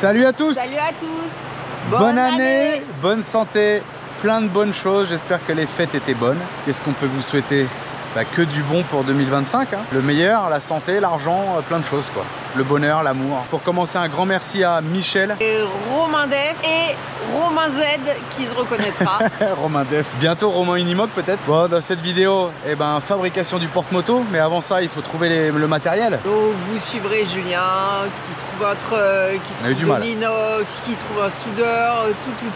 Salut à tous. Salut à tous. Bonne année, bonne santé, plein de bonnes choses. J'espère que les fêtes étaient bonnes. Qu'est-ce qu'on peut vous souhaiter? Que du bon pour 2025, hein. Le meilleur, la santé, l'argent, plein de choses quoi. Le bonheur, l'amour. Pour commencer, un grand merci à Michel et Romain Def et Romain Z qui se reconnaîtra. Romain Def, bientôt Romain Unimog peut-être. Bon, dans cette vidéo, fabrication du porte-moto, mais avant ça il faut trouver le matériel. Donc vous suivrez Julien qui trouve un treuil, qui trouve de l'inox, qui trouve un soudeur,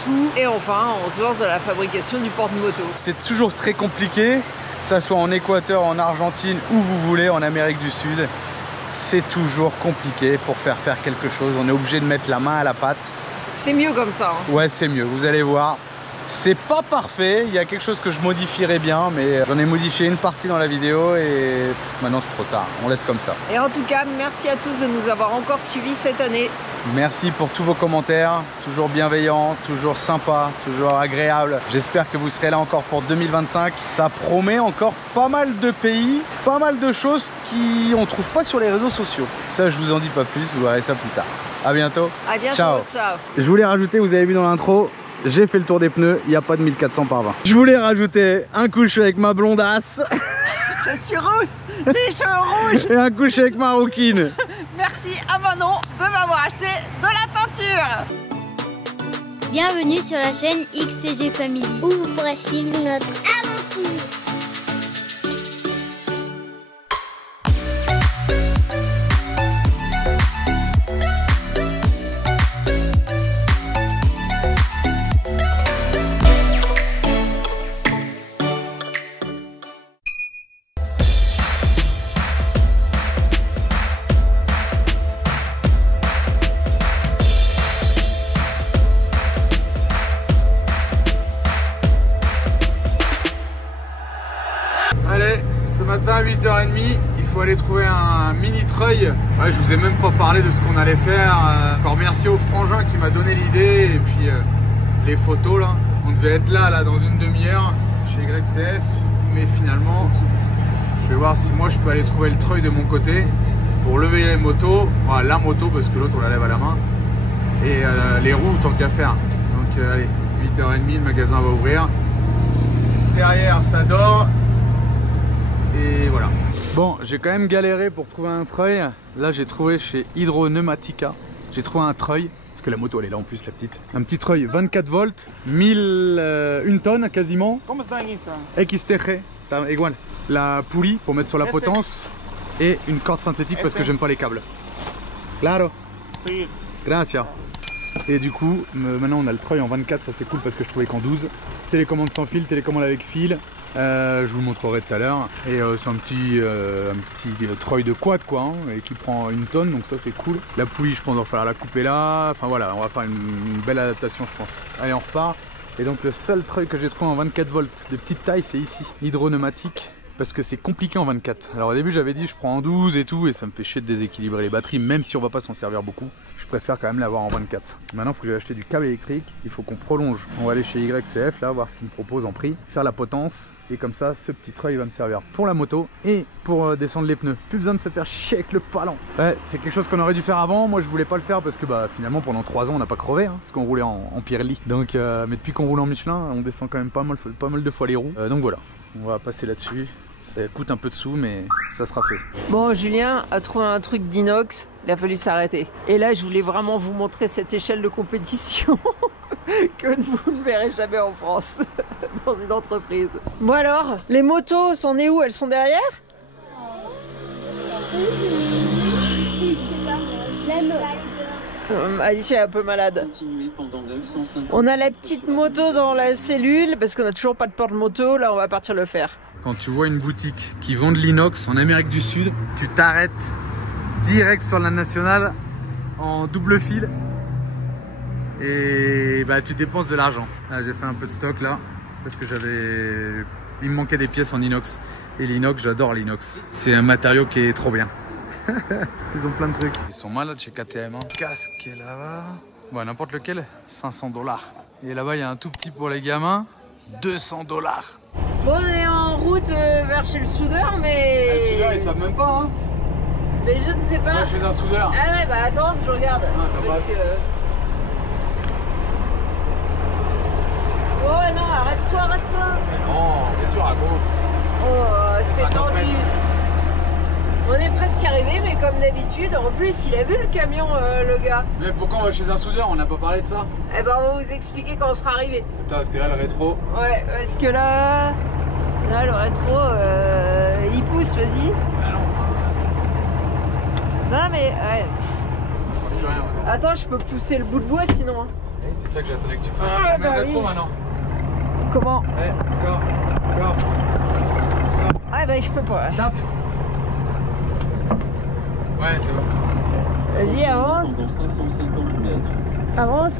tout. Et enfin on se lance dans la fabrication du porte-moto. C'est toujours très compliqué. Que ça soit en Équateur, en Argentine, où vous voulez, en Amérique du Sud, c'est toujours compliqué pour faire quelque chose. On est obligé de mettre la main à la pâte. C'est mieux comme ça. Hein. Ouais, c'est mieux, vous allez voir. C'est pas parfait, il y a quelque chose que je modifierais bien, mais j'en ai modifié une partie dans la vidéo et maintenant c'est trop tard, on laisse comme ça. Et en tout cas, merci à tous de nous avoir encore suivis cette année. Merci pour tous vos commentaires, toujours bienveillants, toujours sympas, toujours agréables. J'espère que vous serez là encore pour 2025. Ça promet encore pas mal de pays, pas mal de choses qu'on trouve pas sur les réseaux sociaux. Ça, je vous en dis pas plus, vous verrez ça plus tard. À bientôt. À bientôt, ciao. Je voulais rajouter, vous avez vu dans l'intro, j'ai fait le tour des pneus, il n'y a pas de 1400 par 20. Je voulais rajouter un coup je suis avec ma blondasse. Je suis rousse, les cheveux rouges. Et un coup je suis avec ma rouquine. Merci à Manon de m'avoir acheté de la teinture. Bienvenue sur la chaîne XCG Family, où vous pourrez suivre notre aventure. Allez, ce matin à 8h30, il faut aller trouver un mini treuil. Ouais, je vous ai même pas parlé de ce qu'on allait faire. Encore merci au frangin qui m'a donné l'idée et puis les photos là. On devait être là dans une demi-heure chez YCF, mais finalement, je vais voir si moi je peux aller trouver le treuil de mon côté pour lever les motos, voilà, la moto parce que l'autre on la lève à la main et les roues tant qu'à faire. Donc allez, 8h30, le magasin va ouvrir. Derrière ça dort. Et voilà. Bon, j'ai quand même galéré pour trouver un treuil. Là, j'ai trouvé chez Hydroneumatica. J'ai trouvé un treuil, parce que la moto elle est là en plus, la petite. Un petit treuil 24 volts, 1 tonne quasiment. Comment ça existe? XTG, igual. La poulie pour mettre sur la potence et une corde synthétique parce que j'aime pas les câbles. Claro. Sí. Gracias. Et du coup, maintenant on a le treuil en 24, ça c'est cool parce que je trouvais qu'en 12. Télécommande sans fil, télécommande avec fil. Je vous montrerai tout à l'heure. Et c'est un petit treuil de quad quoi, hein, et qui prend 1 tonne, donc ça c'est cool. La poulie, je pense, il va falloir la couper là. Enfin voilà, on va faire une belle adaptation, je pense. Allez, on repart. Et donc le seul treuil que j'ai trouvé en 24 volts de petite taille, c'est ici, Hydroneumatique. Parce que c'est compliqué en 24. Alors au début j'avais dit je prends en 12 et tout, et ça me fait chier de déséquilibrer les batteries, même si on va pas s'en servir beaucoup. Je préfère quand même l'avoir en 24. Maintenant il faut que j'aille acheter du câble électrique, il faut qu'on prolonge. On va aller chez YCF là, voir ce qu'ils me proposent en prix, faire la potence, et comme ça ce petit treuil va me servir pour la moto et pour descendre les pneus. Plus besoin de se faire chier avec le palon. Ouais, c'est quelque chose qu'on aurait dû faire avant. Moi je voulais pas le faire parce que finalement pendant 3 ans on n'a pas crevé, hein, parce qu'on roulait en Pirelli. Donc mais depuis qu'on roule en Michelin, on descend quand même pas mal de fois les roues. Donc voilà, on va passer là-dessus. Ça coûte un peu de sous, mais ça sera fait. Bon, Julien a trouvé un truc d'inox, il a fallu s'arrêter. Et là, je voulais vraiment vous montrer cette échelle de compétition que vous ne verrez jamais en France, dans une entreprise. Bon alors, les motos, c'en est où? Elles sont derrière? Alice est un peu malade. On a la petite moto dans la cellule parce qu'on n'a toujours pas de porte-moto. Là, on va partir le faire. Quand tu vois une boutique qui vend de l'inox en Amérique du Sud, tu t'arrêtes direct sur la nationale en double fil et tu dépenses de l'argent. J'ai fait un peu de stock là parce que il me manquait des pièces en inox, et l'inox, j'adore l'inox. C'est un matériau qui est trop bien. Ils ont plein de trucs. Ils sont malades chez KTM, hein. Casque est là-bas. Ouais, n'importe lequel, 500 $. Et là-bas, il y a un tout petit pour les gamins, 200 $. Bon, on est en route vers chez le soudeur, mais... Le soudeur, ils savent même pas, hein. Mais je ne sais pas. Moi, je suis un soudeur. Ah ouais, bah attends, je regarde. Ah, ça passe. Oh non, arrête-toi, arrête-toi. Mais non, qu'est-ce que tu racontes? Oh, c'est 50 tendu. mètres. On est presque arrivé, mais comme d'habitude, en plus, il a vu le camion, le gars. Mais pourquoi on va chez un soudeur? On n'a pas parlé de ça? Eh ben, on va vous expliquer quand on sera arrivé. Putain, parce que là, le rétro. Ouais, parce que là, le rétro, il pousse, vas-y. Ah non. Non, mais, ouais. On fait plus rien maintenant. Attends, je peux pousser le bout de bois sinon. Hein. Eh, c'est ça que j'attendais que tu fasses. Ah, Mets le bah rétro oui. maintenant. Comment? Allez, encore. Ah, bah, je peux pas. Tape. Ouais, c'est bon. Vas-y, avance. Dans 550 mètres. Avance.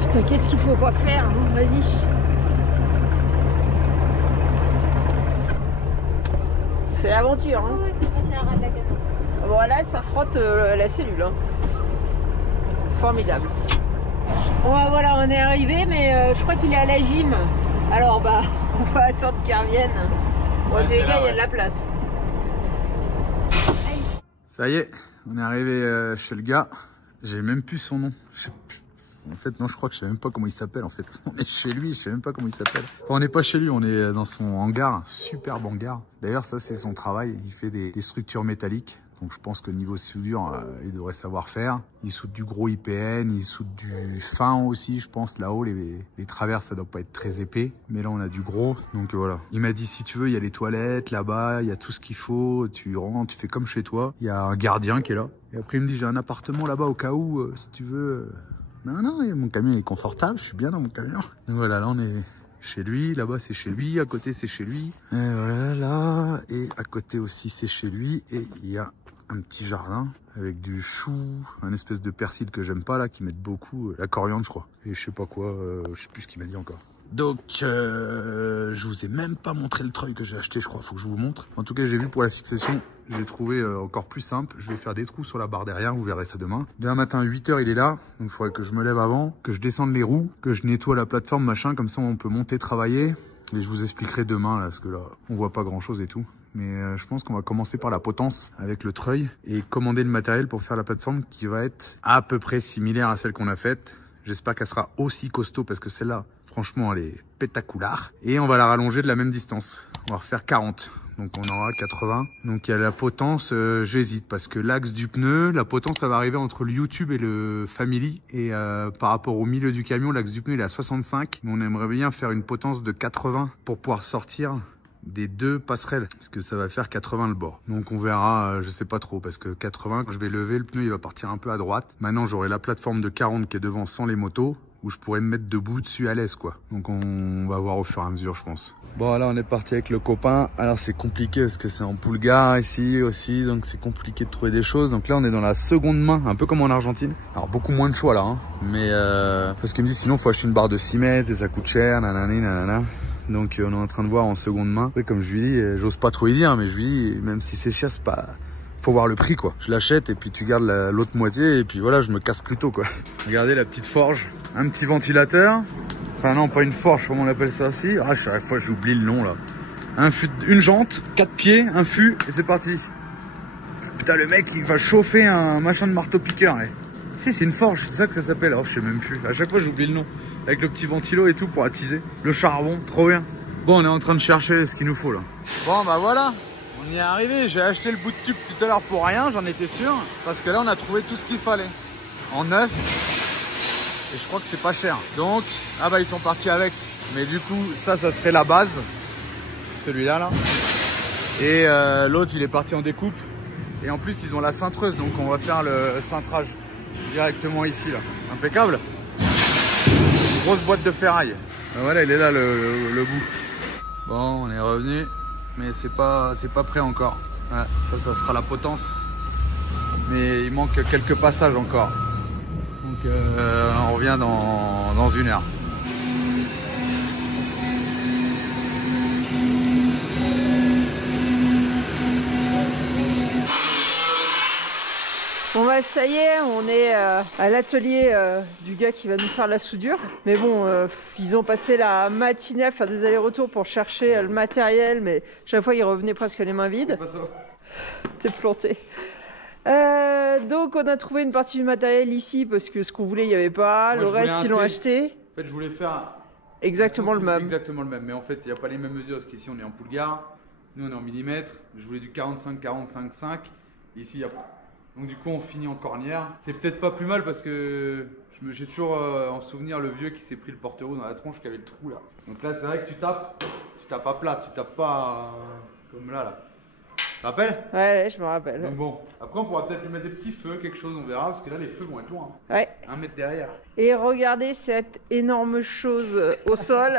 Putain, qu'est-ce qu'il faut pas faire, hein? Vas-y. C'est l'aventure, hein. Ouais, c'est passé à ras de la canne. Bon, là, ça frotte la cellule, hein. Formidable. Bon, bah, voilà, on est arrivé, mais je crois qu'il est à la gym. Alors, bah, on va attendre qu'il revienne. Bon, Ouais, les c'est gars, là, il y a ouais. de la place. Ça y est, on est arrivé chez le gars. J'ai même plus son nom. En fait, non, je crois que je sais même pas comment il s'appelle en fait. On est chez lui, je sais même pas comment il s'appelle. Enfin, on n'est pas chez lui, on est dans son hangar, un superbe hangar. D'ailleurs, ça c'est son travail, il fait des structures métalliques. Donc je pense que niveau soudure, il devrait savoir faire. Il soude du gros IPN, il soude du fin aussi, je pense. Là-haut, les travers, ça doit pas être très épais. Mais là, on a du gros, donc voilà. Il m'a dit, si tu veux, il y a les toilettes là-bas, il y a tout ce qu'il faut. Tu rentres, tu fais comme chez toi. Il y a un gardien qui est là. Et après, il me dit, j'ai un appartement là-bas au cas où, si tu veux... Non, mon camion est confortable, je suis bien dans mon camion. Donc voilà, là on est chez lui, là-bas c'est chez lui, à côté c'est chez lui. Et voilà, là, et à côté aussi c'est chez lui. Et il y a un petit jardin avec du chou, un espèce de persil que j'aime pas là, qui mettent beaucoup, la coriandre je crois. Et je sais pas quoi, je sais plus ce qu'il m'a dit encore. Donc, je vous ai même pas montré le treuil que j'ai acheté, je crois, faut que je vous montre. En tout cas, j'ai vu pour la fixation, j'ai trouvé encore plus simple. Je vais faire des trous sur la barre derrière, vous verrez ça demain. Demain matin, à 8 h, il est là. Donc, il faudrait que je me lève avant, que je descende les roues, que je nettoie la plateforme, machin. Comme ça, on peut monter, travailler. Et je vous expliquerai demain, là, parce que là, on voit pas grand chose et tout. Mais je pense qu'on va commencer par la potence avec le treuil et commander le matériel pour faire la plateforme qui va être à peu près similaire à celle qu'on a faite. J'espère qu'elle sera aussi costaud parce que celle-là, franchement, elle est pétacoulard. Et on va la rallonger de la même distance. On va refaire 40. Donc on aura 80. Donc il y a la potence, j'hésite parce que l'axe du pneu, la potence, ça va arriver entre le YouTube et le Family. Et par rapport au milieu du camion, l'axe du pneu il est à 65. Mais on aimerait bien faire une potence de 80 pour pouvoir sortir des deux passerelles, parce que ça va faire 80 le bord. Donc on verra, je sais pas trop, parce que 80, quand je vais lever, le pneu il va partir un peu à droite. Maintenant j'aurai la plateforme de 40 qui est devant sans les motos, où je pourrais me mettre debout dessus à l'aise quoi. Donc on va voir au fur et à mesure je pense. Bon là on est parti avec le copain, alors c'est compliqué parce que c'est en Poulgare ici aussi, donc c'est compliqué de trouver des choses. Donc là on est dans la seconde main, un peu comme en Argentine. Alors beaucoup moins de choix là, hein. Mais parce qu'il me dit sinon faut acheter une barre de 6 mètres et ça coûte cher, nanani nanana. Donc on est en train de voir en seconde main. Après comme je lui dis, j'ose pas trop lui dire, mais je lui dis même si c'est cher, c'est pas... Faut voir le prix quoi. Je l'achète et puis tu gardes l'autre moitié et puis voilà, je me casse plus tôt quoi. Regardez la petite forge, un petit ventilateur. Enfin non, pas une forge, comment on appelle ça aussi. Ah, chaque fois j'oublie le nom là. Un fût, une jante, 4 pieds, un fût et c'est parti. Putain le mec il va chauffer un machin de marteau piqueur. Si c'est une forge, c'est ça que ça s'appelle. Oh je sais même plus. À chaque fois j'oublie le nom. Avec le petit ventilo et tout pour attiser. Le charbon, trop bien. Bon on est en train de chercher ce qu'il nous faut là. Bon bah voilà. On y est arrivé, j'ai acheté le bout de tube tout à l'heure pour rien, j'en étais sûr. Parce que là, on a trouvé tout ce qu'il fallait. En neuf. Et je crois que c'est pas cher. Donc, ah bah ils sont partis avec. Mais du coup, ça serait la base. Celui-là, là. Et l'autre, il est parti en découpe. Et en plus, ils ont la cintreuse. Donc, on va faire le cintrage directement ici, là. Impeccable. Une grosse boîte de ferraille. Ben voilà, il est là, le bout. Bon, on est revenu. Mais c'est pas prêt encore. Ouais, ça sera la potence. Mais il manque quelques passages encore. Donc on revient dans 1 heure. Bon bah ça y est, on est à l'atelier du gars qui va nous faire la soudure. Mais bon, ils ont passé la matinée à faire des allers-retours pour chercher le matériel, mais chaque fois ils revenaient presque les mains vides. T'es planté. Donc on a trouvé une partie du matériel ici parce que ce qu'on voulait il n'y avait pas, le reste ils l'ont acheté. En fait je voulais faire exactement le même. Exactement le même, mais en fait il n'y a pas les mêmes mesures parce qu'ici on est en poulgare, nous on est en millimètres, je voulais du 45-45-5, ici il n'y a pas. Donc du coup on finit en cornière. C'est peut-être pas plus mal parce que j'ai toujours en souvenir le vieux qui s'est pris le porte-roue dans la tronche qui avait le trou là. Donc là c'est vrai que tu tapes à plat, tu tapes pas comme là. Tu te rappelles? Ouais, je me rappelle. Donc bon, après on pourra peut-être lui mettre des petits feux, quelque chose, on verra, parce que là les feux vont être loin. Ouais. 1 mètre derrière. Et regardez cette énorme chose au sol.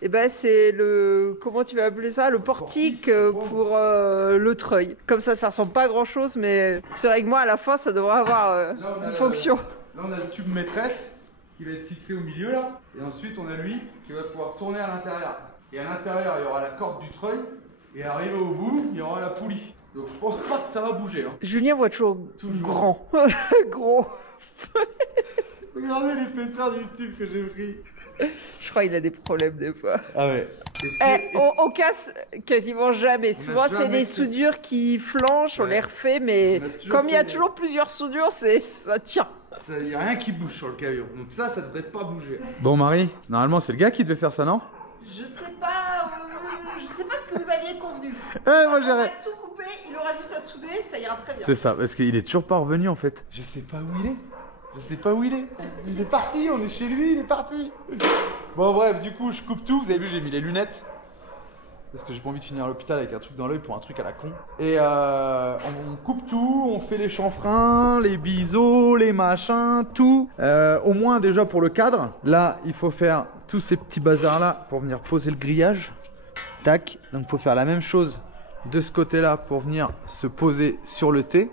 Et ben c'est le, comment tu vas appeler ça, le portique pour le treuil. Comme ça ressemble pas à grand chose, mais c'est vrai que moi à la fin ça devrait avoir une fonction. Là on a le tube maîtresse qui va être fixé au milieu là, et ensuite on a lui qui va pouvoir tourner à l'intérieur. Et à l'intérieur il y aura la corde du treuil. Et arrivé au bout, il y aura la poulie. Donc je pense pas que ça va bouger. Hein. Julien voit toujours grand. Gros. Regardez l'épaisseur du tube que j'ai pris. Je crois qu'il a des problèmes des fois. Ah ouais. On casse quasiment jamais. Souvent c'est des soudures qui flanchent, on les refait, mais comme il y a toujours plusieurs soudures, ça tient. Il n'y a rien qui bouge sur le camion. Donc ça devrait pas bouger. Bon Marie, normalement c'est le gars qui devait faire ça, non? Je sais pas ce que vous aviez convenu. Moi j'ai on va tout couper, il aura juste à souder, ça ira très bien. C'est ça, parce qu'il est toujours pas revenu en fait. Je sais pas où il est. Il est parti, on est chez lui, il est parti. Bon bref, du coup je coupe tout. Vous avez vu, j'ai mis les lunettes. Parce que j'ai pas envie de finir à l'hôpital avec un truc dans l'œil pour un truc à la con. Et on coupe tout, on fait les chanfreins, les biseaux, les machins, tout. Au moins déjà pour le cadre. Là, il faut faire tous ces petits bazars là pour venir poser le grillage. Tac, donc il faut faire la même chose de ce côté là pour venir se poser sur le T.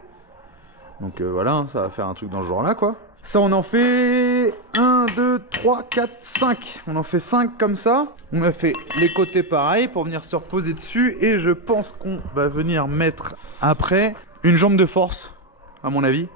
Donc voilà, ça va faire un truc dans ce genre là quoi. Ça on en fait 1, 2, 3, 4, 5. On en fait 5 comme ça. On a fait les côtés pareil pour venir se reposer dessus. Et je pense qu'on va venir mettre après une jambe de force à mon avis.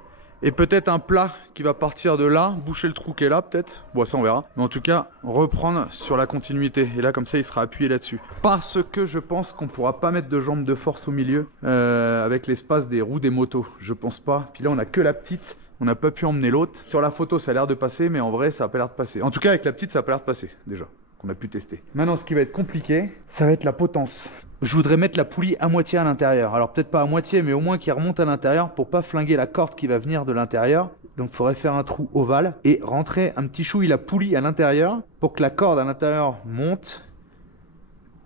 Et peut-être un plat qui va partir de là, boucher le trou qui est là peut-être. Bon ça on verra. Mais en tout cas reprendre sur la continuité. Et là comme ça il sera appuyé là-dessus. Parce que je pense qu'on pourra pas mettre de jambe de force au milieu avec l'espace des roues des motos. Je pense pas. Puis là on a que la petite. On n'a pas pu emmener l'autre. Sur la photo ça a l'air de passer mais en vrai ça n'a pas l'air de passer. En tout cas avec la petite ça n'a pas l'air de passer déjà. Qu'on a pu tester. Maintenant ce qui va être compliqué ça va être la potence. Je voudrais mettre la poulie à moitié à l'intérieur. Alors peut-être pas à moitié, mais au moins qui remonte à l'intérieur pour pas flinguer la corde qui va venir de l'intérieur. Donc il faudrait faire un trou ovale et rentrer un petit chouï la poulie à l'intérieur pour que la corde à l'intérieur monte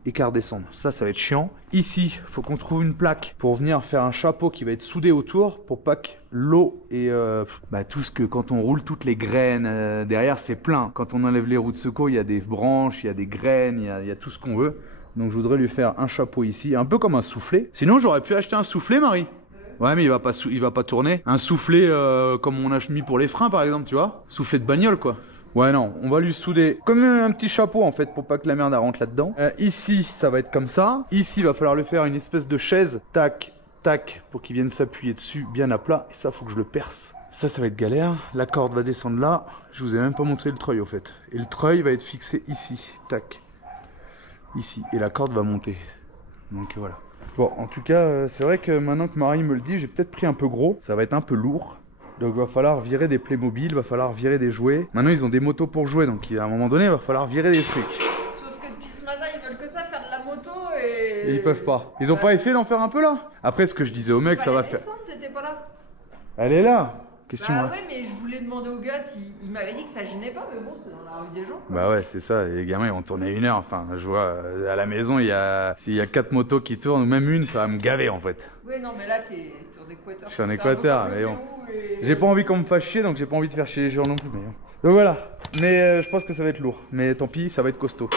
et qu'elle redescende. Ça va être chiant. Ici, il faut qu'on trouve une plaque pour venir faire un chapeau qui va être soudé autour pour pas que l'eau et tout ce que quand on roule toutes les graines derrière c'est plein. Quand on enlève les roues de secours, il y a des branches, il y a des graines, il y a tout ce qu'on veut. Donc je voudrais lui faire un chapeau ici, un peu comme un soufflet. Sinon j'aurais pu acheter un soufflet Marie. Ouais mais il va pas tourner. Un soufflet comme on a mis pour les freins par exemple, tu vois. Soufflet de bagnole quoi. Ouais non, on va lui souder comme un petit chapeau en fait pour pas que la merde rentre là-dedans. Ici ça va être comme ça. Ici il va falloir lui faire une espèce de chaise. Tac, tac, pour qu'il vienne s'appuyer dessus bien à plat. Et ça faut que je le perce. Ça va être galère. La corde va descendre là. Je vous ai même pas montré le treuil au fait. Et le treuil va être fixé ici. Tac. Ici et la corde va monter. Donc voilà. Bon en tout cas c'est vrai que maintenant que Marie me le dit j'ai peut-être pris un peu gros. Ça va être un peu lourd. Donc va falloir virer des Playmobil, va falloir virer des jouets. Maintenant ils ont des motos pour jouer donc à un moment donné il va falloir virer des trucs. Sauf que depuis ce matin ils veulent que ça faire de la moto et... ils peuvent pas. Ils ont pas essayé d'en faire un peu là? Après ce que je disais au mec ça va faire. T'étais pas là? Elle est là. Question. Bah ouais mais je voulais demander au gars s'il m'avait dit que ça gênait pas mais bon c'est dans la rue des gens. Quoi. Bah ouais c'est ça, les gamins ils vont tourner 1 heure, enfin je vois à la maison s'il y a 4 motos qui tournent ou même une ça va me gaver en fait. Oui non mais là t'es en équateur. Je suis en équateur mais bon. J'ai pas envie qu'on me fasse chier donc j'ai pas envie de faire chier les gens non plus mais bon. Donc voilà, mais je pense que ça va être lourd, mais tant pis ça va être costaud.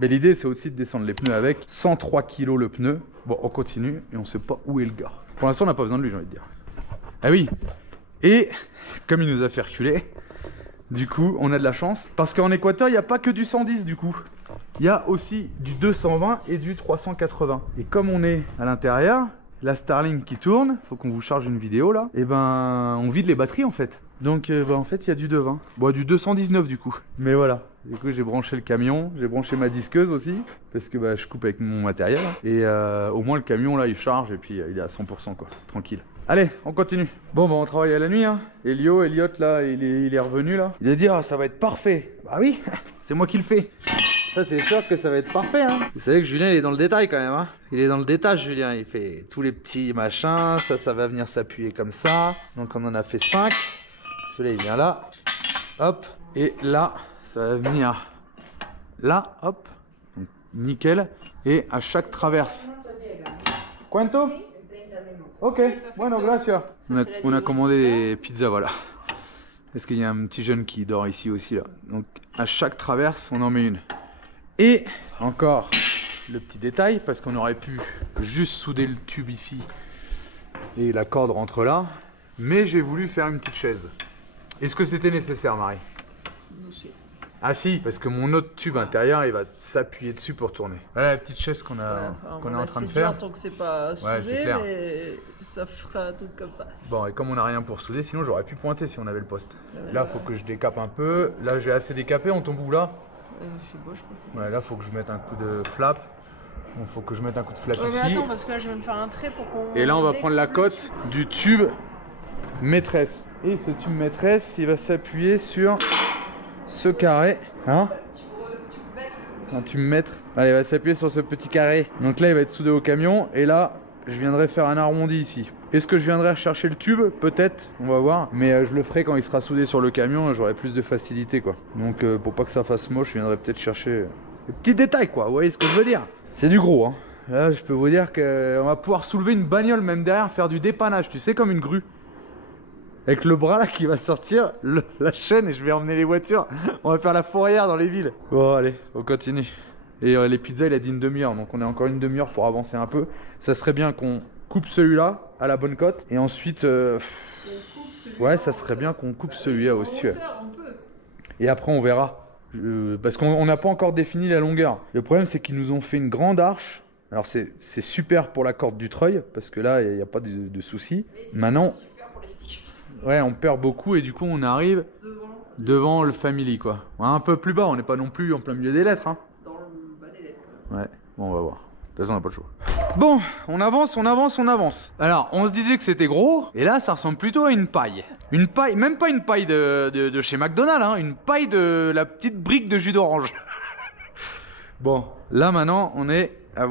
Mais l'idée c'est aussi de descendre les pneus avec, 103 kg le pneu. Bon on continue et on sait pas où est le gars. Pour l'instant on n'a pas besoin de lui j'ai envie de dire. Ah oui. Et comme il nous a fait reculer, du coup on a de la chance. Parce qu'en Équateur il n'y a pas que du 110 du coup. Il y a aussi du 220 et du 380. Et comme on est à l'intérieur, la Starlink qui tourne, faut qu'on vous charge une vidéo là, et ben on vide les batteries en fait. Donc en fait il y a du devin. Bon, du 219 du coup. Mais voilà. Du coup j'ai branché le camion, j'ai branché ma disqueuse aussi, parce que je coupe avec mon matériel. Et au moins le camion là il charge et puis il est à 100% quoi, tranquille. Allez, on continue. Bon on travaille à la nuit hein. Elliot là, il est revenu là. Il a dit ça va être parfait. Bah oui, c'est moi qui le fais. Ça c'est sûr que ça va être parfait hein. Vous savez que Julien il est dans le détail quand même hein. Il est dans le détail Julien, il fait tous les petits machins, ça va venir s'appuyer comme ça. Donc on en a fait 5. Celui-là il vient là. Hop. Et là, ça va venir là, hop. Donc, nickel. Et à chaque traverse. Quanto? Ok, bueno, gracias. On a commandé des pizzas, voilà. Est-ce qu'il y a un petit jeune qui dort ici aussi là? Donc à chaque traverse, on en met une. Et encore le petit détail, parce qu'on aurait pu juste souder le tube ici et la corde rentre là. Mais j'ai voulu faire une petite chaise. Est-ce que c'était nécessaire, Marie? Non, si. Ah si, parce que mon autre tube intérieur, il va s'appuyer dessus pour tourner. Voilà la petite chaise qu'on est en train de faire. Tant que c'est pas soudé, c'est clair. Mais ça fera un truc comme ça. Bon, et comme on n'a rien pour souder, sinon j'aurais pu pointer si on avait le poste. Là, faut que je décape un peu. Là, j'ai assez décapé. On tombe où là? Je suis beau, je crois. Ouais, là, faut que je mette un coup de flap. Bon, faut que je mette un coup de flap ici. Mais attends, parce que là, je viens de faire un trait pour qu'on... Et là, on va prendre la cote du tube maîtresse. Et ce tube maîtresse, il va s'appuyer sur ce carré. Hein? Un tube maître. Allez, il va s'appuyer sur ce petit carré. Donc là, il va être soudé au camion. Et là, je viendrai faire un arrondi ici. Est-ce que je viendrai rechercher le tube? Peut-être, on va voir. Mais je le ferai quand il sera soudé sur le camion. J'aurai plus de facilité, quoi. Donc pour pas que ça fasse moche, je viendrai peut-être chercher des petits détails, quoi. Vous voyez ce que je veux dire? C'est du gros, hein. Là, je peux vous dire qu'on va pouvoir soulever une bagnole même derrière, faire du dépannage. Tu sais, comme une grue. Avec le bras là qui va sortir, la chaîne, et je vais emmener les voitures. On va faire la fourrière dans les villes. Bon, allez, on continue. Et les pizzas, il a dit une demi-heure. Donc on est encore une demi-heure pour avancer un peu. Ça serait bien qu'on coupe celui-là à la bonne cote. Et ensuite, ouais, ça serait bien qu'on coupe celui-là aussi. Et après, on verra. Parce qu'on n'a pas encore défini la longueur. Le problème, c'est qu'ils nous ont fait une grande arche. Alors c'est super pour la corde du treuil. Parce que là, il n'y a pas de souci. Maintenant... Ouais, on perd beaucoup et du coup on arrive devant le family quoi. Ouais, un peu plus bas, on n'est pas non plus en plein milieu des lettres. Hein. Dans le bas des lettres. Ouais, bon on va voir. De toute façon on n'a pas le choix. Bon, on avance, on avance, on avance. Alors, on se disait que c'était gros et là ça ressemble plutôt à une paille. Une paille, même pas une paille de chez McDonald's, hein, une paille de la petite brique de jus d'orange. Bon, là maintenant on est à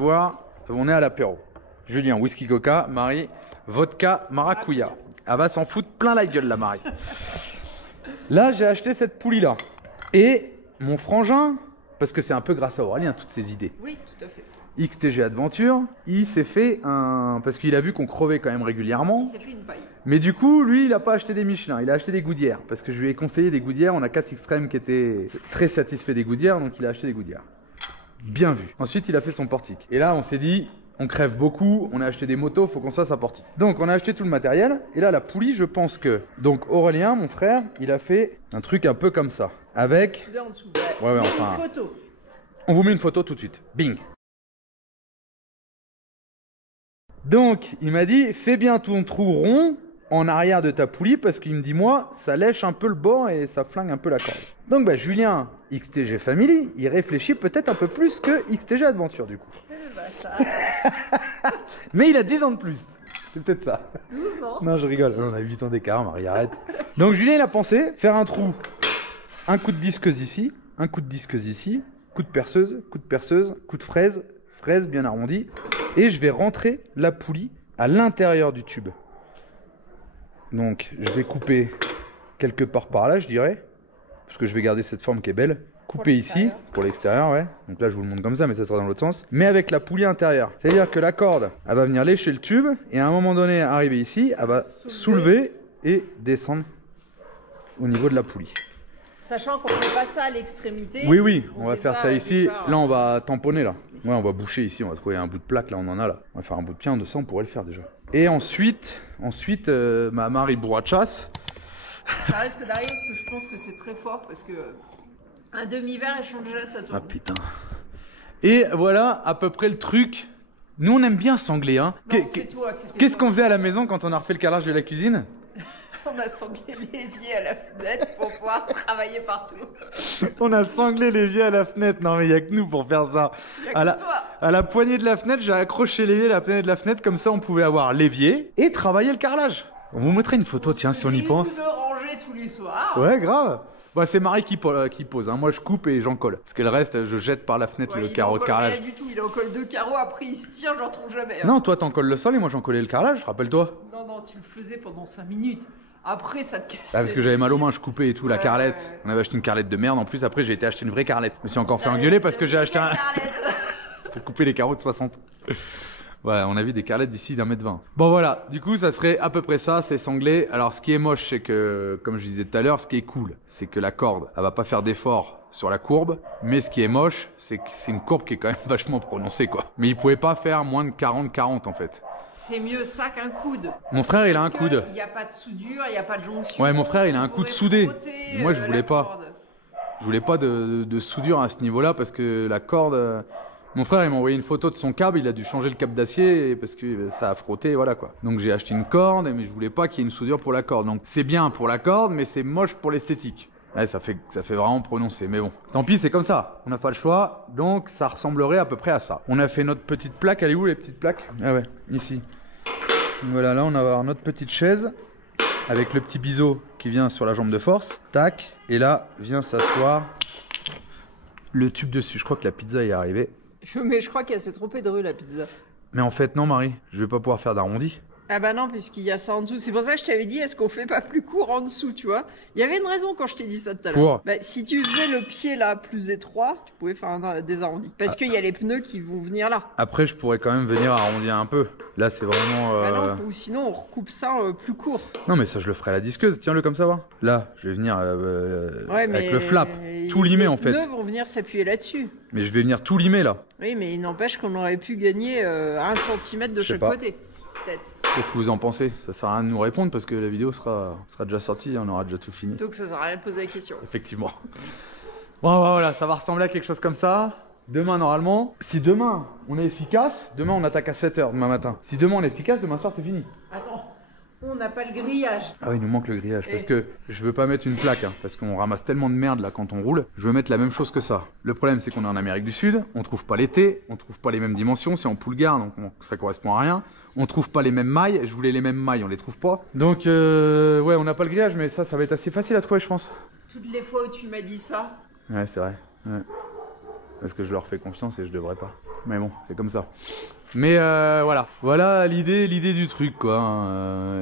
l'apéro. Julien, whisky coca, Marie, vodka, maracuya. Elle va s'en foutre plein la gueule la Marie. Là j'ai acheté cette poulie là. Et mon frangin, parce que c'est un peu grâce à Aurélien toutes ces idées. Oui, tout à fait. XTG Adventure, il s'est fait un... Parce qu'il a vu qu'on crevait quand même régulièrement. Il s'est fait une paille. Mais du coup, lui, il n'a pas acheté des Michelin, il a acheté des Goodyear. Parce que je lui ai conseillé des Goodyear, on a 4 Extreme qui étaient très satisfaits des Goodyear, donc il a acheté des Goodyear. Bien vu. Ensuite, il a fait son portique. Et là, on s'est dit... On crève beaucoup, on a acheté des motos, faut qu'on se fasse un portique. Donc on a acheté tout le matériel. Et là la poulie, je pense que... Donc Aurélien, mon frère, il a fait un truc un peu comme ça. Avec... En dessous. Ouais, enfin... Une photo. On vous met une photo tout de suite. Bing. Donc il m'a dit, fais bien ton trou rond en arrière de ta poulie parce qu'il me dit moi, ça lèche un peu le bord et ça flingue un peu la corde. Donc bah Julien, XTG Family, il réfléchit peut-être un peu plus que XTG Adventure du coup. Mais il a 10 ans de plus. C'est peut-être ça. 12 non? Non, je rigole. On a 8 ans d'écart, Marie, arrête. Donc Julien, il a pensé faire un trou. Un coup de disqueuse ici, un coup de disqueuse ici, coup de perceuse, coup de fraise, fraise bien arrondie. Et je vais rentrer la poulie à l'intérieur du tube. Donc, je vais couper quelque part par là, je dirais. Parce que je vais garder cette forme qui est belle. Couper ici, pour l'extérieur, ouais. Donc là, je vous le montre comme ça, mais ça sera dans l'autre sens. Mais avec la poulie intérieure. C'est-à-dire que la corde, elle va venir lécher le tube. Et à un moment donné, arriver ici, elle va soulever et descendre au niveau de la poulie. Sachant qu'on ne fait pas ça à l'extrémité. Oui, oui, on va faire ça ici. Là, on va tamponner, là. Ouais, on va boucher ici. On va trouver un bout de plaque, là, on en a, là. On va faire un bout de pied, de ça, on pourrait le faire déjà. Et ensuite ma Marie Bourrachas. Ça risque d'arriver parce que je pense que c'est très fort parce que un demi-verre échangé là, ça tourne. Ah putain. Et voilà à peu près le truc Nous, on aime bien sangler, hein. C'est toi, c'était Qu'est-ce toi. qu'on faisait à la maison quand on a refait le carrelage de la cuisine? On a sanglé l'évier à la fenêtre pour pouvoir travailler partout. On a sanglé l'évier à la fenêtre. Non, mais il n'y a que nous pour faire ça. À la poignée de la fenêtre, j'ai accroché l'évier à la poignée de la fenêtre. Comme ça, on pouvait avoir l'évier et travailler le carrelage. On vous mettrait une photo, tiens, si on y pense. De ranger tous les soirs. Ouais, grave. Bah, c'est Marie qui pose. Hein. Moi, je coupe et j'en colle. Parce que le reste, je jette par la fenêtre le carreau de carrelage. Rien du tout. Il en colle 2 carreaux. Après, il se tire. Je le retrouve jamais. Hein. Non, toi, t'en colles le sol et moi, j'en collais le carrelage. Rappelle-toi. Non, tu le faisais pendant 5 minutes. Après, ça te cassait. Ah, parce que j'avais mal aux mains, je coupais et tout, la carrelette. Ouais. On avait acheté une carrelette de merde. En plus, après, j'ai été acheter une vraie carrelette. Je me suis encore fait engueuler parce que j'ai acheté un. Pour couper les carreaux de 60. Ouais, on a vu des carrelettes d'ici d'1m20. Bon, voilà. Du coup, ça serait à peu près ça, c'est sanglé. Alors, ce qui est moche, c'est que, comme je disais tout à l'heure, ce qui est cool, c'est que la corde, elle va pas faire d'effort sur la courbe. Mais ce qui est moche, c'est que c'est une courbe qui est quand même vachement prononcée, quoi. Mais il pouvait pas faire moins de 40-40, en fait. C'est mieux ça qu'un coude. Mon frère, il a un coude. Il n'y a pas de soudure, il n'y a pas de jonction. Ouais, mon frère, il a un coude soudé. Moi, je voulais pas. Corde. Je voulais pas de soudure à ce niveau-là parce que la corde. Mon frère, il m'a envoyé une photo de son câble, il a dû changer le câble d'acier parce que ça a frotté, et voilà quoi. Donc j'ai acheté une corde, mais je voulais pas qu'il y ait une soudure pour la corde. Donc c'est bien pour la corde, mais c'est moche pour l'esthétique. Ouais, ça fait vraiment prononcé, mais bon. Tant pis, c'est comme ça. On n'a pas le choix, donc ça ressemblerait à peu près à ça. On a fait notre petite plaque, elle est où les petites plaques? Ah ouais, ici. Donc voilà, là on va avoir notre petite chaise avec le petit biseau qui vient sur la jambe de force. Tac, et là vient s'asseoir le tube dessus. Je crois que la pizza est arrivée. Mais je crois qu'elle s'est trompée de rue, la pizza. Mais en fait, non, Marie, je vais pas pouvoir faire d'arrondi. Ah bah non, puisqu'il y a ça en dessous. C'est pour ça que je t'avais dit, est-ce qu'on fait pas plus court en dessous, tu vois? Il y avait une raison quand je t'ai dit ça tout à l'heure. Bah, si tu faisais le pied là plus étroit, tu pouvais faire des arrondis. Parce qu'il y a les pneus qui vont venir là. Après, je pourrais quand même venir arrondir un peu. Là, c'est vraiment... Bah non, ou sinon on recoupe ça plus court. Non, mais ça, je le ferai à la disqueuse. Tiens-le comme ça, va. Là, je vais venir avec le flap. Tout limer, en fait. Les pneus vont venir s'appuyer là-dessus. Mais je vais venir tout limer, là. Oui, mais il n'empêche qu'on aurait pu gagner 1 cm de chaque côté. Peut-être. Qu'est-ce que vous en pensez? Ça sert à rien de nous répondre parce que la vidéo sera déjà sortie, on aura déjà tout fini. Donc ça sert à rien de poser la question. Effectivement. Bon, voilà, ça va ressembler à quelque chose comme ça. Demain, normalement, si demain on est efficace, demain on attaque à 7 h demain matin. Si demain on est efficace, demain soir c'est fini. Attends, on n'a pas le grillage. Ah oui, il nous manque le grillage parce que je veux pas mettre une plaque, hein, parce qu'on ramasse tellement de merde là quand on roule. Je veux mettre la même chose que ça. Le problème c'est qu'on est en Amérique du Sud, on trouve pas l'été, on trouve pas les mêmes dimensions, c'est en poulgare donc ça correspond à rien. On trouve pas les mêmes mailles, je voulais les mêmes mailles, on les trouve pas. Donc ouais, on n'a pas le grillage, mais ça va être assez facile à trouver, je pense. Toutes les fois où tu m'as dit ça. Ouais, c'est vrai. Ouais. Parce que je leur fais confiance et je devrais pas. Mais bon, c'est comme ça. Mais voilà l'idée du truc quoi.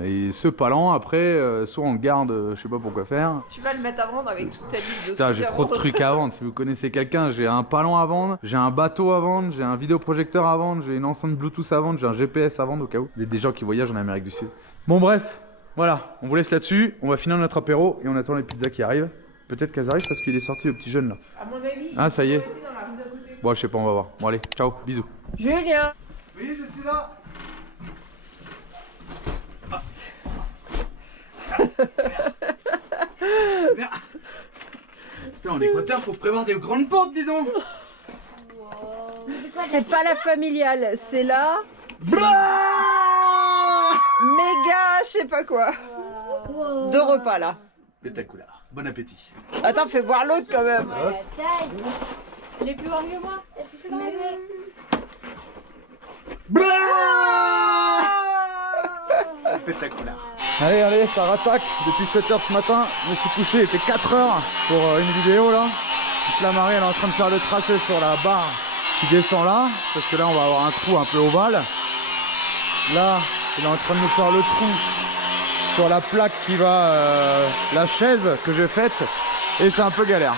Et ce palan après, soit on le garde, je sais pas pourquoi faire. Tu vas le mettre à vendre avec toute ta liste de Putain, j'ai trop de trucs à vendre. Si vous connaissez quelqu'un, j'ai un palan à vendre, j'ai un bateau à vendre, j'ai un vidéoprojecteur à vendre, j'ai une enceinte Bluetooth à vendre, j'ai un GPS à vendre au cas où. Il y a des gens qui voyagent en Amérique du Sud. Bon bref, voilà, on vous laisse là-dessus. On va finir notre apéro et on attend les pizzas qui arrivent. Peut-être qu'elles arrivent parce qu'il est sorti le petit jeune là. À mon avis. Ah ça y est. Bon, je sais pas, on va voir. Bon allez, ciao, bisous. Julien. Oui, je suis là. Putain, en Équateur, faut prévoir des grandes portes, dis donc. C'est pas la familiale, c'est la méga, je sais pas quoi. 2 repas là. Spectaculaire. Bon appétit. Attends, fais voir l'autre quand même. Elle est plus grande que moi. Elle est plus grande que moi. Spectaculaire. Allez, ça rattaque. Depuis 7 h ce matin, je me suis couché, il était 4 h pour une vidéo là. Donc là, Marie elle est en train de faire le tracé sur la barre qui descend là, parce que là on va avoir un trou un peu ovale. Là, il est en train de nous faire le trou sur la plaque qui va, la chaise que j'ai faite, et c'est un peu galère.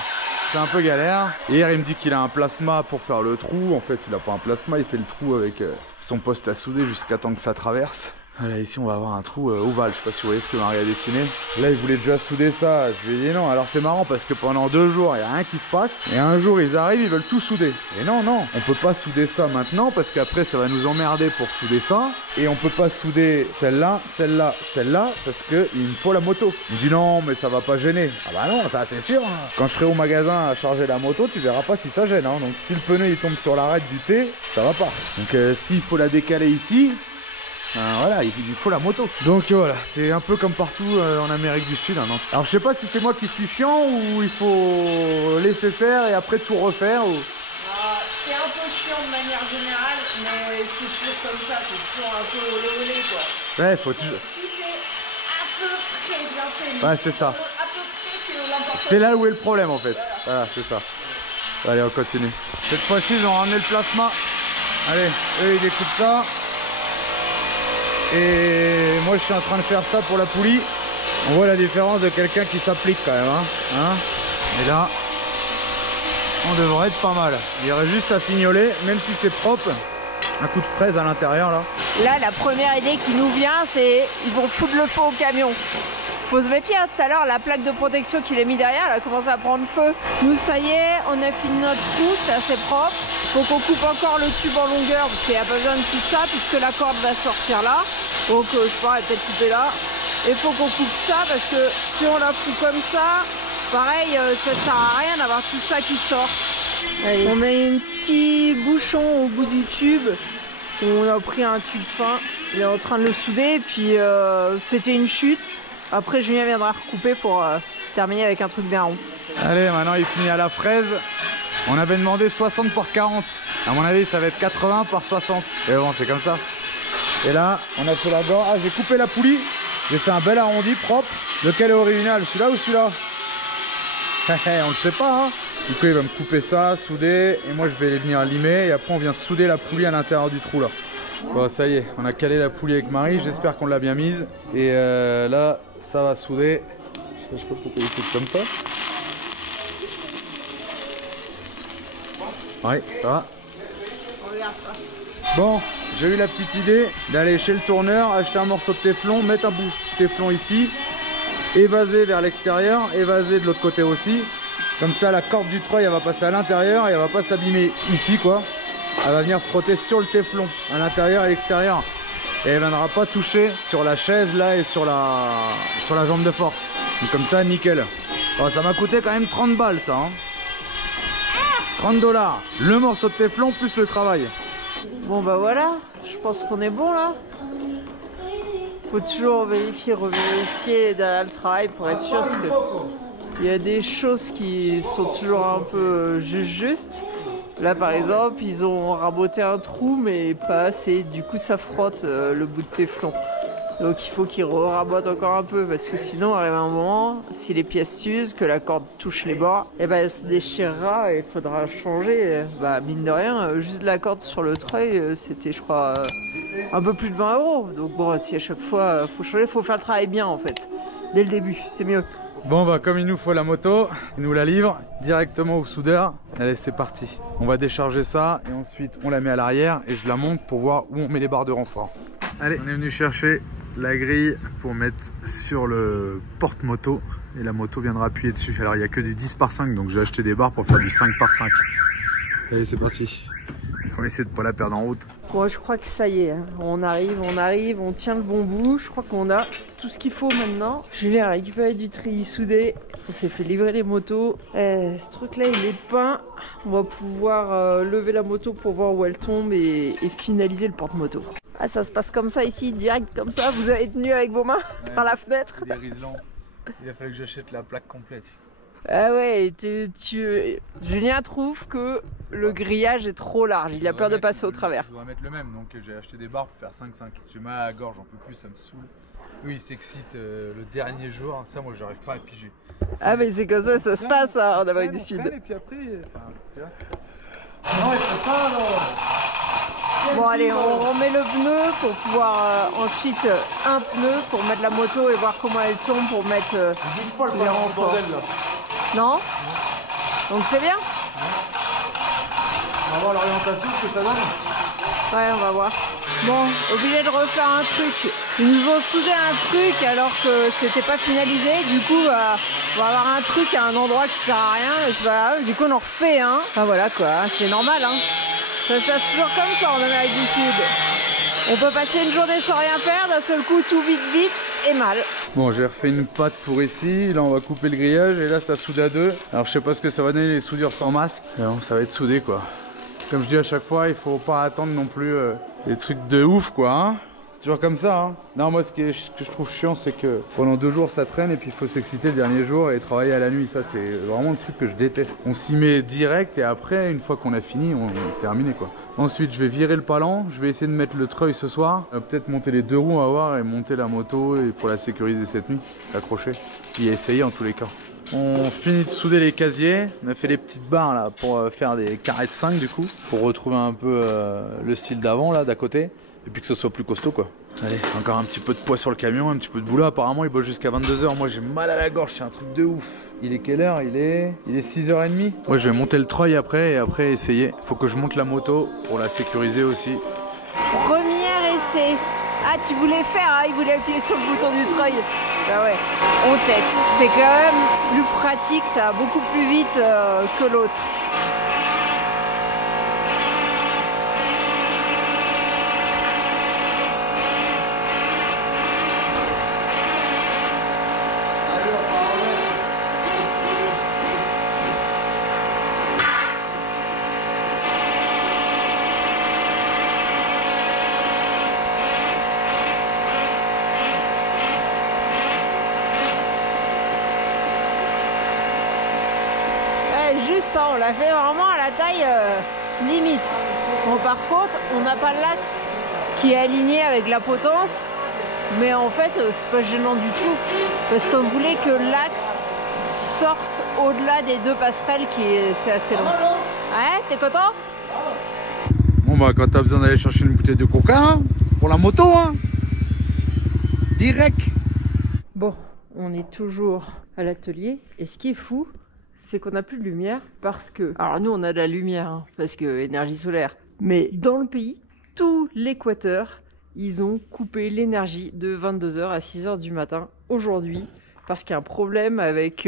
C'est un peu galère. Hier il me dit qu'il a un plasma pour faire le trou. En fait il a pas un plasma, il fait le trou avec son poste à souder jusqu'à temps que ça traverse. Voilà, ici on va avoir un trou ovale, je sais pas si vous voyez ce que Marie a dessiné. Là il voulait déjà souder ça, je lui ai dit non. Alors c'est marrant parce que pendant 2 jours il n'y a rien qui se passe. Et un jour ils arrivent, ils veulent tout souder. Et non, on peut pas souder ça maintenant parce qu'après ça va nous emmerder pour souder ça. Et on peut pas souder celle-là, celle-là, celle-là parce qu'il me faut la moto. Il me dit non mais ça va pas gêner. Ah bah non, ça c'est sûr. Quand je serai au magasin à charger la moto, tu verras pas si ça gêne. Hein. Donc si le pneu il tombe sur l'arête du T, ça va pas. Donc s'il faut la décaler ici, voilà, il faut la moto. Donc voilà, c'est un peu comme partout en Amérique du Sud. Hein, donc. Alors je sais pas si c'est moi qui suis chiant ou il faut laisser faire et après tout refaire. Ou... C'est un peu chiant de manière générale, mais c'est toujours comme ça, c'est toujours un peu olé quoi. Ouais, faut toujours... Si c'est à peu près bien fait, ouais, c'est ça. À peu près que l'important. C'est là où est le problème en fait. Voilà, c'est ça. Allez, on continue. Cette fois-ci, ils ont ramené le plasma. Allez, eux ils découpent ça. Et moi je suis en train de faire ça pour la poulie. On voit la différence de quelqu'un qui s'applique quand même. Hein. Et là, on devrait être pas mal. Il y aurait juste à fignoler, même si c'est propre. Un coup de fraise à l'intérieur là. Là, la première idée qui nous vient, c'est ils vont foutre le feu au camion. Faut se méfier, hein. Tout à l'heure, la plaque de protection qu'il a mis derrière, elle a commencé à prendre feu. Nous, ça y est, on a fini notre trou, c'est assez propre. Faut qu'on coupe encore le tube en longueur, parce qu'il n'y a pas besoin de tout ça, puisque la corde va sortir là. Donc, je sais pas, elle va peut-être couper là. Et faut qu'on coupe ça, parce que si on la fout comme ça, pareil, ça sert à rien d'avoir tout ça qui sort. Allez. On a un petit bouchon au bout du tube. On a pris un tube fin, il est en train de le souder, et puis c'était une chute. Après Julien viendra recouper pour terminer avec un truc bien rond. Allez, maintenant il finit à la fraise. On avait demandé 60 par 40. À mon avis ça va être 80 par 60. Et bon c'est comme ça. Et là on a fait la gorge. Ah j'ai coupé la poulie. J'ai fait un bel arrondi propre. Lequel est original, celui-là ou celui-là? On le sait pas hein. Du coup il va me couper ça, souder. Et moi je vais venir limer. Et après on vient souder la poulie à l'intérieur du trou là. Bon ça y est, on a calé la poulie avec Marie. J'espère qu'on l'a bien mise. Et là ça va souder. Je sais pas pourquoi il fait comme ça. Ouais, ça va. Bon, j'ai eu la petite idée d'aller chez le tourneur, acheter un morceau de téflon, mettre un bout de téflon ici, évaser vers l'extérieur, évaser de l'autre côté aussi. Comme ça, la corde du treuil, elle va passer à l'intérieur et elle va pas s'abîmer ici, quoi. Elle va venir frotter sur le téflon, à l'intérieur et à l'extérieur. Et elle ne viendra pas toucher sur la chaise là et sur la jambe de force. Donc comme ça, nickel. Oh, ça m'a coûté quand même 30 balles ça. Hein. 30 $. Le morceau de téflon plus le travail. Bon bah voilà, je pense qu'on est bon là. Faut toujours vérifier, revérifier derrière le travail pour être sûr parce que il y a des choses qui sont toujours un peu justes. Là par exemple ils ont raboté un trou mais pas assez, du coup ça frotte le bout de téflon. Donc il faut qu'ils rabotent encore un peu parce que sinon arrive un moment, si les pièces s'usent, que la corde touche les bords, et ben elle se déchirera et il faudra changer. Bah mine de rien, juste la corde sur le treuil c'était je crois un peu plus de 20 €. Donc bon si à chaque fois faut changer, faut faire le travail bien en fait, dès le début, c'est mieux. Bon bah comme il nous faut la moto, il nous la livre directement au soudeur. Allez c'est parti. On va décharger ça et ensuite on la met à l'arrière et je la monte pour voir où on met les barres de renfort. Allez, on est venu chercher la grille pour mettre sur le porte-moto et la moto viendra appuyer dessus. Alors il n'y a que du 10 par 5 donc j'ai acheté des barres pour faire du 5 par 5. Allez c'est parti. On va essayer de ne pas la perdre en route. Bon, je crois que ça y est, hein. On arrive, on tient le bon bout. Je crois qu'on a tout ce qu'il faut maintenant. Julien a récupéré du treillis soudé. On s'est fait livrer les motos. Ce truc-là, il est peint. On va pouvoir lever la moto pour voir où elle tombe et finaliser le porte-moto. Ah, ça se passe comme ça ici, direct comme ça. Vous avez tenu avec vos mains par la fenêtre. Des riselants. Il a fallu que j'achète la plaque complète. Ah ouais, Julien trouve que le grillage est trop large, il a peur de passer au travers. Je dois mettre le même, donc j'ai acheté des barres pour faire 5-5. J'ai mal à la gorge, j'en peux plus, ça me saoule. Lui il s'excite le dernier jour, ça moi j'arrive pas à piger. Ah mais c'est comme ça se passe hein, en Amérique du Sud. Et puis après, tu vois. Non, il faut ça alors. Bon allez, on remet le pneu pour pouvoir ensuite un pneu pour mettre la moto et voir comment elle tombe pour mettre les renforts. Non? Donc c'est bien? On va voir l'orientation, ce que ça donne. Ouais, on va voir. Bon, obligé de refaire un truc. Ils nous ont soudé un truc alors que c'était pas finalisé. Du coup, on va avoir un truc à un endroit qui sert à rien. Et c'est pas grave. Du coup, on en refait un. Enfin voilà quoi, c'est normal. Hein. Ça se passe toujours comme ça en Amérique du Sud. On peut passer une journée sans rien faire, d'un seul coup tout vite et mal. Bon, j'ai refait une pâte pour ici. Là, on va couper le grillage et là, ça soude à deux. Alors, je sais pas ce que ça va donner les soudures sans masque. Mais bon, ça va être soudé quoi. Comme je dis à chaque fois, il faut pas attendre non plus des trucs de ouf quoi. Hein, c'est toujours comme ça. Hein. Non, moi, ce que je trouve chiant, c'est que pendant 2 jours, ça traîne et puis il faut s'exciter le dernier jour et travailler à la nuit. Ça, c'est vraiment le truc que je déteste. On s'y met direct et après, une fois qu'on a fini, on est terminé quoi. Ensuite, je vais virer le palan. Je vais essayer de mettre le treuil ce soir. Peut-être monter les 2 roues, on va voir, et monter la moto et pour la sécuriser cette nuit, l'accrocher. Et essayer en tous les cas. On finit de souder les casiers. On a fait les petites barres là pour faire des carrés de 5 du coup, pour retrouver un peu le style d'avant là d'à côté. Et puis que ce soit plus costaud quoi. Allez, encore un petit peu de poids sur le camion, un petit peu de boulot. Apparemment il bosse jusqu'à 22 h. Moi j'ai mal à la gorge, c'est un truc de ouf. Il est quelle heure? Il est 6h30. Moi je vais monter le treuil après et après essayer. Faut que je monte la moto pour la sécuriser aussi. Premier essai. Ah tu voulais faire, hein, il voulait appuyer sur le bouton du treuil. Bah ouais, on teste. C'est quand même plus pratique, ça va beaucoup plus vite que l'autre. On l'a fait vraiment à la taille limite. Bon, par contre, on n'a pas l'axe qui est aligné avec la potence, mais en fait, c'est pas gênant du tout parce qu'on voulait que l'axe sorte au-delà des 2 passerelles, c'est assez long. Ouais, t'es content? Bon bah, quand t'as besoin d'aller chercher une bouteille de coca hein, pour la moto, hein, direct. Bon, on est toujours à l'atelier et ce qui est fou, c'est qu'on n'a plus de lumière parce que... Alors nous, on a de la lumière, hein, parce que énergie solaire. Mais dans le pays, tout l'Équateur, ils ont coupé l'énergie de 22 h à 6 h du matin aujourd'hui parce qu'il y a un problème avec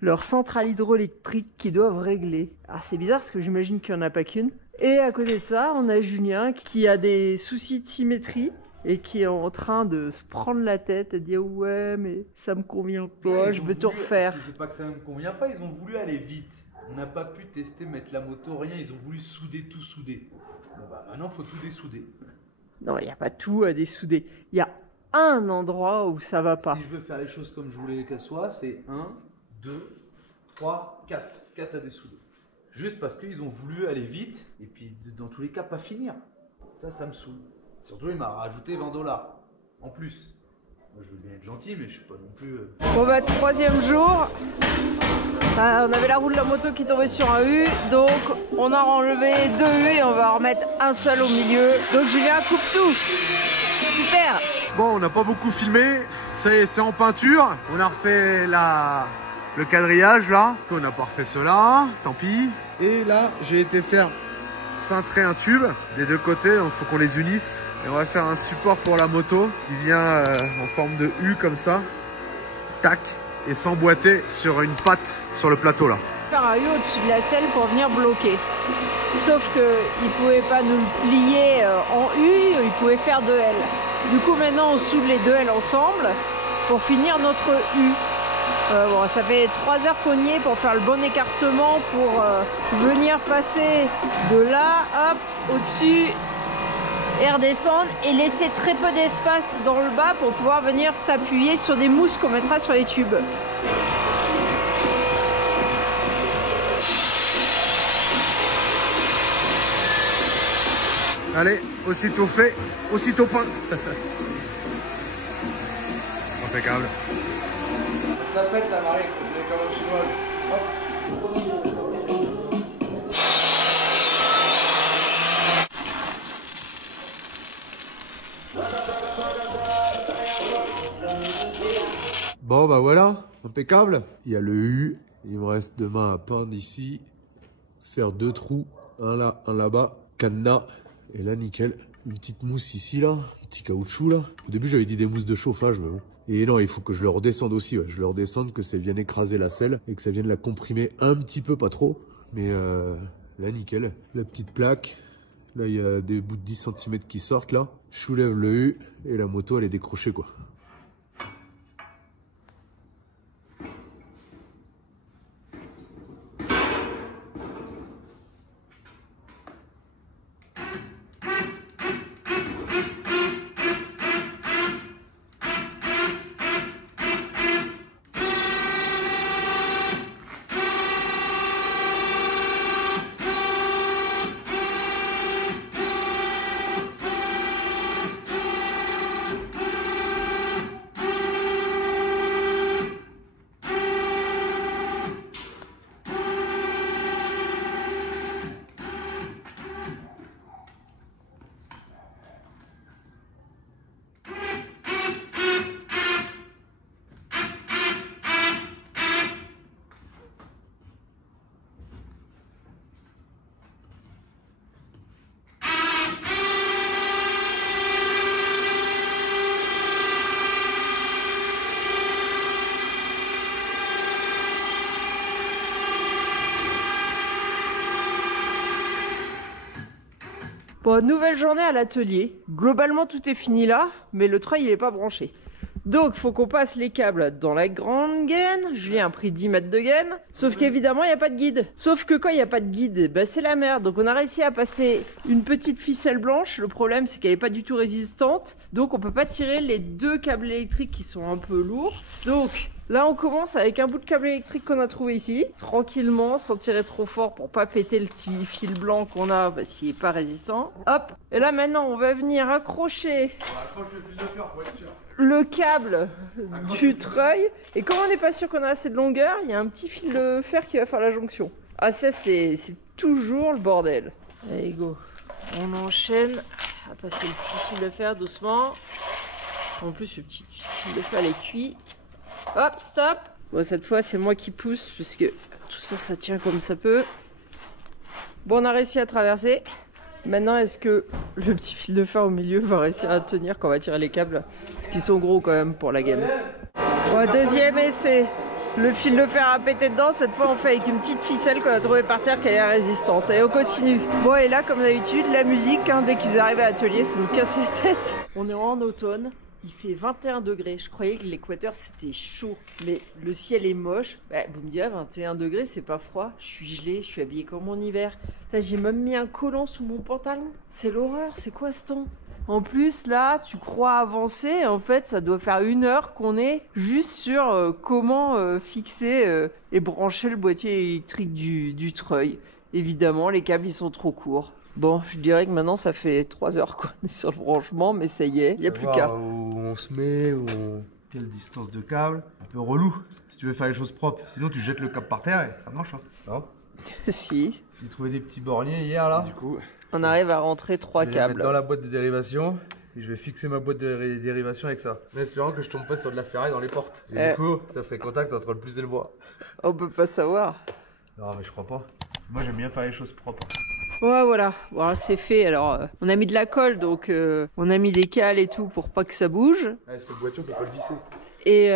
leur centrale hydroélectrique qu'ils doivent régler. Alors c'est bizarre parce que j'imagine qu'il n'y en a pas qu'une. Et à côté de ça, on a Julien qui a des soucis de symétrie et qui est en train de se prendre la tête et dire ouais mais ça me convient pas, je veux tout refaire. C'est pas que ça me convient pas, ils ont voulu aller vite. On n'a pas pu tester, mettre la moto, rien, ils ont voulu souder, tout souder. Bon bah maintenant faut tout dessouder. Non, il n'y a pas tout à dessouder. Il y a un endroit où ça va pas. Si je veux faire les choses comme je voulais qu'elles soient, c'est 1, 2, 3, 4. 4 à dessouder. Juste parce qu'ils ont voulu aller vite et puis dans tous les cas pas finir. Ça me saoule. Surtout, il m'a rajouté 20 $ en plus. Moi, je veux bien être gentil, mais je suis pas non plus... Bon bah, 3e jour. On avait la roue de la moto qui tombait sur un U. Donc, on a enlevé 2 U et on va en remettre un seul au milieu. Donc, Julien coupe tout. Super. Bon, on n'a pas beaucoup filmé. C'est en peinture. On a refait le quadrillage, là. On n'a pas refait cela. Tant pis. Et là, j'ai été faire... cintrer un tube des 2 côtés, donc il faut qu'on les unisse et on va faire un support pour la moto qui vient en forme de U comme ça, tac, et s'emboîter sur une patte sur le plateau là. Faire un U au-dessus de la selle pour venir bloquer, sauf que il pouvait pas nous le plier en U, il pouvait faire 2 L. Du coup maintenant on soude les 2 L ensemble pour finir notre U. Bon, ça fait 3 heures qu'on y est pour faire le bon écartement pour venir passer de là, hop, au-dessus et redescendre et laisser très peu d'espace dans le bas pour pouvoir venir s'appuyer sur des mousses qu'on mettra sur les tubes. Allez, aussitôt fait, aussitôt peint. Impeccable. Ça pète la marée, c'est comme une chinoise. Bon bah voilà, impeccable. Il y a le U, il me reste demain à peindre ici, faire 2 trous, un là, un là-bas, cadenas, et là nickel. une petite mousse ici, là, un petit caoutchouc, là. Au début, j'avais dit des mousses de chauffage, mais bon. Et non, il faut que je le redescende aussi, ouais. Je le redescende, que ça vienne écraser la selle et que ça vienne la comprimer un petit peu, pas trop. Mais là, nickel. La petite plaque. Là, il y a des bouts de 10 cm qui sortent, là. Je soulève le U et la moto, elle est décrochée, quoi. Bon, nouvelle journée à l'atelier. Globalement, tout est fini là, mais le treuil il est pas branché. Donc, faut qu'on passe les câbles dans la grande gaine. Julien a pris 10 mètres de gaine. Sauf qu'évidemment, il n'y a pas de guide. Sauf que quand il n'y a pas de guide, bah, c'est la merde. Donc, on a réussi à passer une petite ficelle blanche. Le problème, c'est qu'elle n'est pas du tout résistante. Donc, on peut pas tirer les deux câbles électriques qui sont un peu lourds. Donc, là, on commence avec un bout de câble électrique qu'on a trouvé ici. Tranquillement, sans tirer trop fort pour pas péter le petit fil blanc qu'on a parce qu'il n'est pas résistant. Hop. Et là, maintenant, on va venir accrocher On accroche le fil de fer pour être sûr. le câble du treuil. Et comme on n'est pas sûr qu'on a assez de longueur, il y a un petit fil de fer qui va faire la jonction. Ah, ça, c'est toujours le bordel. Allez, go. On enchaîne à passer le petit fil de fer doucement. En plus, le petit fil de fer, il est cuit. Hop, stop. Bon, cette fois, c'est moi qui pousse parce que tout ça, ça tient comme ça peut. Bon, on a réussi à traverser. Maintenant, est-ce que le petit fil de fer au milieu va réussir à tenir quand on va tirer les câbles? Parce qu'ils sont gros quand même pour la gaine. Bon, deuxième essai. Le fil de fer a pété dedans. Cette fois, on fait avec une petite ficelle qu'on a trouvée par terre qui est résistante. Et on continue. Bon, et là, comme d'habitude, la musique, hein, dès qu'ils arrivent à l'atelier, ça nous casse la tête. On est en automne. Il fait 21 degrés. Je croyais que l'équateur c'était chaud, mais le ciel est moche. Bah, vous me direz, 21 degrés, c'est pas froid. Je suis gelée, je suis habillée comme en hiver. J'ai même mis un collant sous mon pantalon. C'est l'horreur, c'est quoi ce temps? En plus, là, tu crois avancer. En fait, ça doit faire 1 heure qu'on est juste sur comment fixer et brancher le boîtier électrique du treuil. Évidemment, les câbles, ils sont trop courts. Bon, je dirais que maintenant ça fait 3 heures qu'on est sur le branchement, mais ça y est, il n'y a plus qu'à. Où on se met, quelle distance de câble. Un peu relou, si tu veux faire les choses propres. Sinon tu jettes le câble par terre et ça marche. Hein. Non? Si. J'ai trouvé des petits borniers hier là. Du coup, on arrive à rentrer 3 je vais les câbles. mettre dans la boîte de dérivation et je vais fixer ma boîte de dérivation avec ça. En espérant que je tombe pas sur de la ferraille dans les portes. Du coup, ça ferait contact entre le plus et le bois. On peut pas savoir. Non mais je crois pas. Moi j'aime bien faire les choses propres. Ouais, voilà, bon, c'est fait. Alors, on a mis de la colle, donc on a mis des cales et tout pour pas que ça bouge. Ah, est-ce que le boîtier on peut pas le visser? Et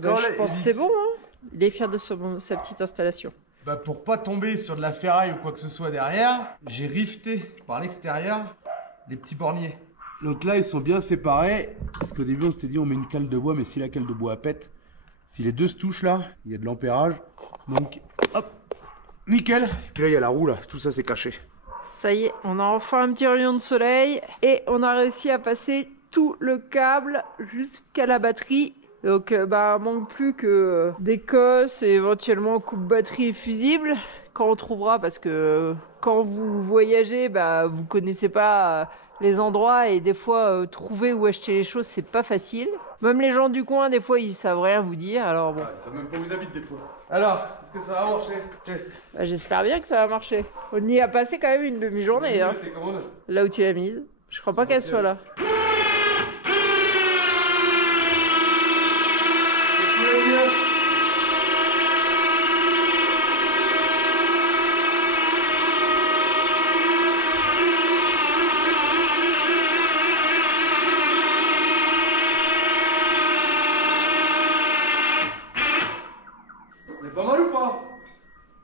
Non, je pense que c'est bon, hein. Il est fier de sa petite installation. Bah pour pas tomber sur de la ferraille ou quoi que ce soit derrière, j'ai rifté par l'extérieur les petits borniers. Donc là ils sont bien séparés, parce qu'au début on s'était dit on met une cale de bois, mais si la cale de bois pète, si les deux se touchent là, il y a de l'ampérage, donc hop, nickel. Et puis là il y a la roue là, tout ça c'est caché. Ça y est, on a enfin un petit rayon de soleil et on a réussi à passer tout le câble jusqu'à la batterie. Donc manque plus que des cosses et éventuellement coupe batterie et fusible quand on trouvera, parce que quand vous voyagez, vous connaissez pas les endroits et des fois trouver où acheter les choses c'est pas facile. Même les gens du coin des fois ils savent rien vous dire, alors bon. ouais, ça même pas où vous habite des fois. Alors, est-ce que ça va marcher? Test. J'espère bien que ça va marcher. On y a passé quand même une demi-journée, hein. Là où tu l'as mise. Je crois pas qu'elle soit là.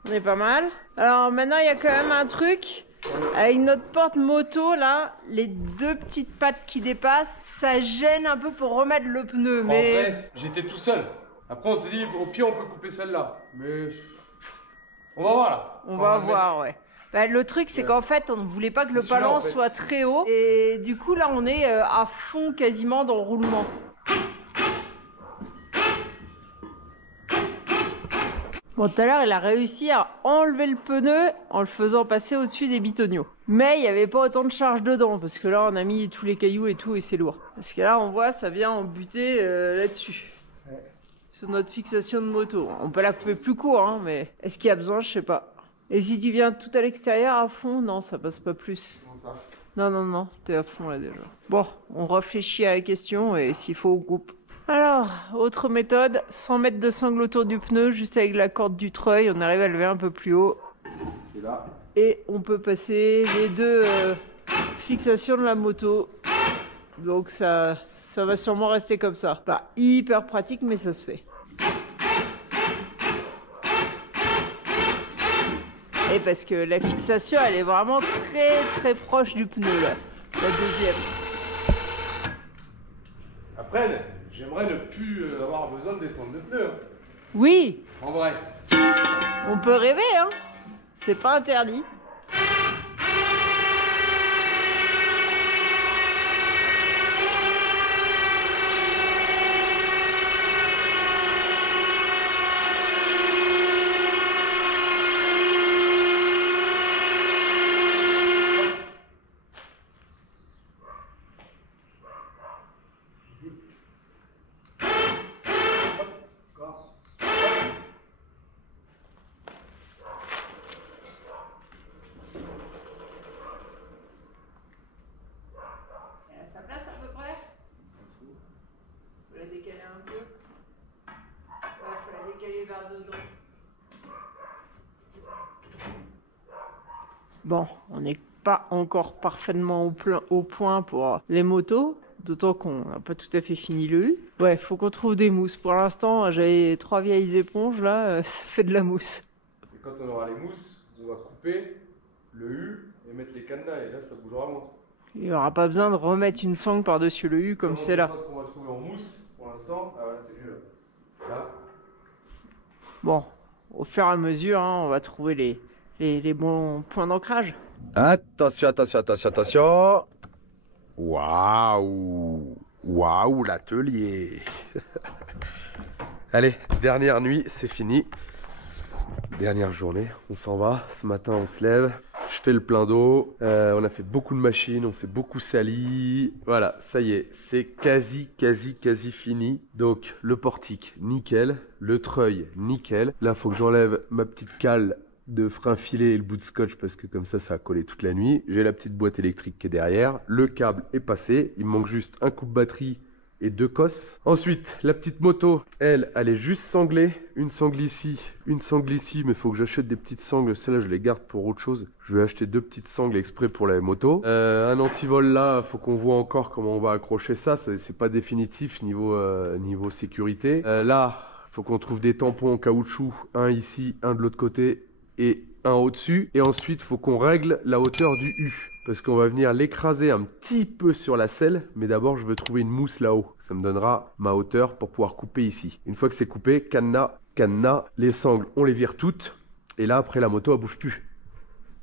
On est pas mal. Alors maintenant, il y a quand même un truc. Avec notre porte moto, là, les deux petites pattes qui dépassent, ça gêne un peu pour remettre le pneu. Mais... En vrai, j'étais tout seul. Après, on s'est dit, au pire, on peut couper celle-là. Mais on va voir là. On va voir, ouais. Bah, le truc, c'est qu'en fait, on ne voulait pas que le palan soit très haut. Et du coup, là, on est à fond quasiment dans le roulement. Bon, tout à l'heure, il a réussi à enlever le pneu en le faisant passer au-dessus des bitonniaux. Mais il n'y avait pas autant de charge dedans, parce que là, on a mis tous les cailloux et tout, et c'est lourd. Parce que là, on voit, ça vient en buter là-dessus. Ouais. Sur notre fixation de moto. On peut la couper plus court, hein, mais est-ce qu'il y a besoin? Je sais pas. Et si tu viens tout à l'extérieur, à fond, non, ça passe pas plus. Comment ça? Non, t'es à fond là déjà. Bon, on réfléchit à la question, et s'il faut, on coupe. Alors, autre méthode, 100 mètres de sangle autour du pneu, juste avec la corde du treuil, on arrive à lever un peu plus haut. Et là. Et on peut passer les deux fixations de la moto. Donc ça va sûrement rester comme ça. Pas hyper pratique, mais ça se fait. Et parce que la fixation, elle est vraiment très proche du pneu, là. La deuxième. Après, j'aimerais ne plus avoir besoin de descendre de pneus. Oui. En vrai. On peut rêver, hein. C'est pas interdit. Sa place à peu près. Faut la décaler un peu. Ouais, faut la décaler vers dedans. Bon, on n'est pas encore parfaitement au point pour les motos, d'autant qu'on n'a pas tout à fait fini le U. Ouais, faut qu'on trouve des mousses. Pour l'instant, j'avais 3 vieilles éponges, là, ça fait de la mousse. Et quand on aura les mousses, on va couper le U et mettre les cadenas, et là, ça bougera moins. Il n'y aura pas besoin de remettre une sangle par-dessus le U comme c'est là. Je sais pas ce qu'on va trouver en mousse pour l'instant. Ah ouais, c'est mieux là. Bon, au fur et à mesure, hein, on va trouver les bons points d'ancrage. Attention, attention, attention, attention. Waouh, waouh, l'atelier. Allez, dernière nuit, c'est fini. Dernière journée, on s'en va. Ce matin, on se lève. Je fais le plein d'eau. On a fait beaucoup de machines, on s'est beaucoup sali. Voilà, ça y est, c'est quasi fini. Donc, le portique, nickel. Le treuil, nickel. Là, il faut que j'enlève ma petite cale de frein filé et le bout de scotch parce que comme ça a collé toute la nuit. J'ai la petite boîte électrique qui est derrière. Le câble est passé. Il me manque juste un coupe-batterie et 2 cosses. Ensuite, la petite moto, elle est juste sanglée. Une sangle ici, mais il faut que j'achète des petites sangles. Celles-là, je les garde pour autre chose. Je vais acheter 2 petites sangles exprès pour la moto. Un antivol là, faut qu'on voit encore comment on va accrocher ça. C'est pas définitif niveau sécurité. Là, faut qu'on trouve des tampons en caoutchouc. Un ici, un de l'autre côté et un au-dessus. Et ensuite, faut qu'on règle la hauteur du U. Parce qu'on va venir l'écraser un petit peu sur la selle. Mais d'abord, je veux trouver une mousse là-haut. Ça me donnera ma hauteur pour pouvoir couper ici. Une fois que c'est coupé, cadenas, les sangles, on les vire toutes. Et là, après, la moto, elle bouge plus.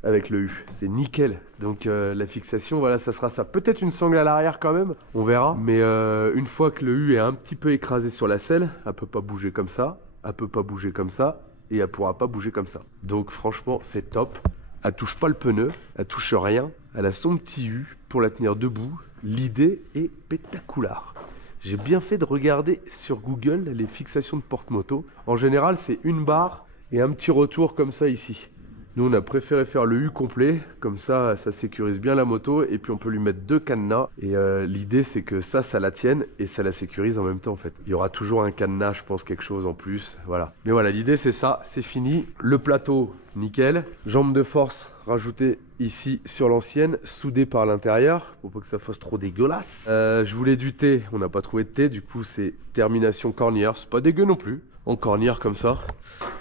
Avec le U. C'est nickel. Donc, la fixation, voilà, ça sera ça. Peut-être une sangle à l'arrière quand même. On verra. Mais une fois que le U est un petit peu écrasé sur la selle, elle peut pas bouger comme ça. Elle peut pas bouger comme ça. Et elle pourra pas bouger comme ça. Donc, franchement, c'est top. Elle touche pas le pneu, elle touche rien. Elle a son petit U pour la tenir debout. L'idée est spectaculaire. J'ai bien fait de regarder sur Google les fixations de porte-moto. En général, c'est une barre et un petit retour comme ça ici. Nous, on a préféré faire le U complet. Comme ça, ça sécurise bien la moto. Et puis, on peut lui mettre 2 cadenas. Et l'idée, c'est que ça la tienne et ça la sécurise en même temps, en fait. Il y aura toujours un cadenas, je pense, quelque chose en plus. Voilà. Mais voilà, l'idée, c'est ça. C'est fini. Le plateau, nickel. Jambe de force rajoutée ici sur l'ancienne, soudée par l'intérieur pour pas que ça fasse trop dégueulasse. Je voulais du thé. On n'a pas trouvé de thé. Du coup, c'est termination cornière. C'est pas dégueu non plus. en cornière comme ça.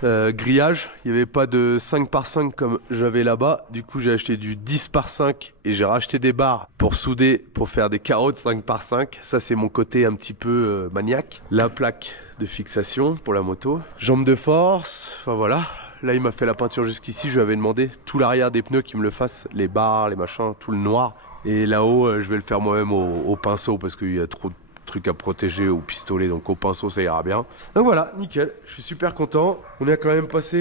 Grillage, il n'y avait pas de 5x5 comme j'avais là-bas. Du coup, j'ai acheté du 10x5 et j'ai racheté des barres pour souder, pour faire des carreaux de 5x5. Ça, c'est mon côté un petit peu maniaque. La plaque de fixation pour la moto. Jambes de force, enfin voilà. Là, il m'a fait la peinture jusqu'ici. Je lui avais demandé tout l'arrière des pneus qu'il me le fasse. Les barres, les machins, tout le noir. Et là-haut, je vais le faire moi-même au pinceau parce qu'il y a trop de trucs à protéger au pistolet, donc au pinceau ça ira bien. Donc voilà, nickel, je suis super content. On a quand même passé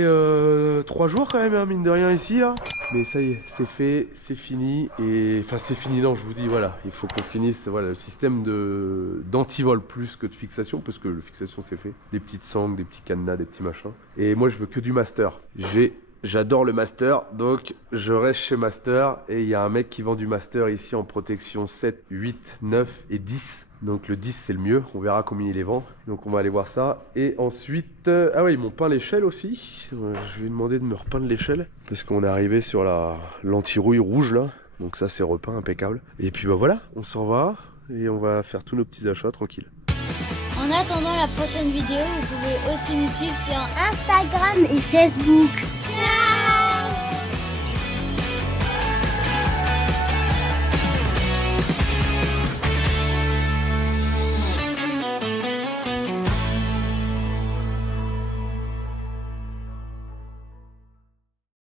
3 jours quand même, hein, mine de rien ici là. Mais ça y est, c'est fait, c'est fini. Et enfin c'est fini, non, je vous dis, voilà, il faut qu'on finisse voilà, le système d'antivol plus que de fixation, parce que le fixation c'est fait. Des petites sangles, des petits cadenas, des petits machins. Et moi je veux que du master. J'adore le master, donc je reste chez Master. Et il y a un mec qui vend du master ici en protection 7, 8, 9 et 10. Donc le 10 c'est le mieux, on verra combien il les vend. Donc on va aller voir ça. Et ensuite, ah ouais, ils m'ont peint l'échelle aussi. Je vais lui demander de me repeindre l'échelle. Parce qu'on est arrivé sur l'anti-rouille rouge là. Donc ça c'est repeint, impeccable. Et puis bah voilà, on s'en va. Et on va faire tous nos petits achats tranquille. En attendant la prochaine vidéo, vous pouvez aussi nous suivre sur Instagram et Facebook.